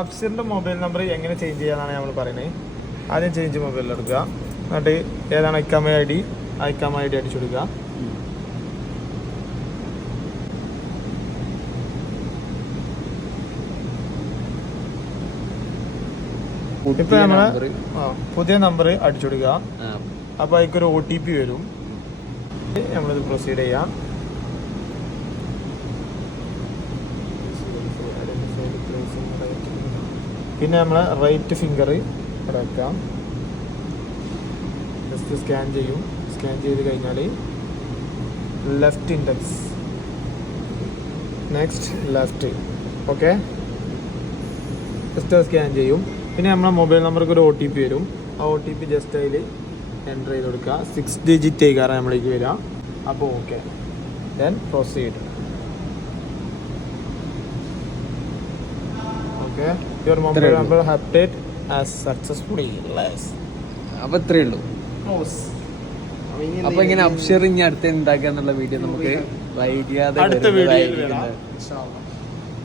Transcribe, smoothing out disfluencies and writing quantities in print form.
അഫ്സറിൻ്റെ mobile number എങ്ങനെ change ചെയ്യാന്നാണ് നമ്മൾ പറയുന്നത്. ആദ്യം ചേഞ്ച് മൊബൈലിൽ എടുക്കുക, എന്നിട്ട് ഏതാണ് ഐക്കാമ ഐ ഡി അടിച്ചു കൊടുക്കുക. ഇപ്പൊ നമ്മള് പുതിയ നമ്പർ അടിച്ചു കൊടുക്കുക. അപ്പൊ അതിക്കൊരു OTP വരും. നമ്മളിത് പ്രൊസീഡ് ചെയ്യാം. പിന്നെ നമ്മൾ റൈറ്റ് ഫിംഗർ ഇവിടെ വെക്കാം. ജസ്റ്റ് സ്കാൻ ചെയ്യും. സ്കാൻ ചെയ്ത് കഴിഞ്ഞാൽ left index, next left. Okay, just scan ചെയ്യും. പിന്നെ നമ്മളെ മൊബൈൽ നമ്പർക്ക് ഒരു OTP വരും. ആ OTP ജസ്റ്റ് അതിൽ എൻ്റർ ചെയ്ത് കൊടുക്കുക. 6 ഡിജിറ്റ് ആയിക്കാറാണ് നമ്മളിലേക്ക് വരിക. അപ്പോൾ okay, then proceed. Okay, your mobile number update as successfully. അപ്പോൾ ഇത്രയേ ഉള്ളൂ. അപ്പൊ ഇങ്ങനെ അപ്ഷർ ഇനി അടുത്ത് ഉണ്ടാക്കുക എന്നുള്ള വീഡിയോ നമുക്ക് വൈകാതെ അടുത്ത വീഡിയോയിൽ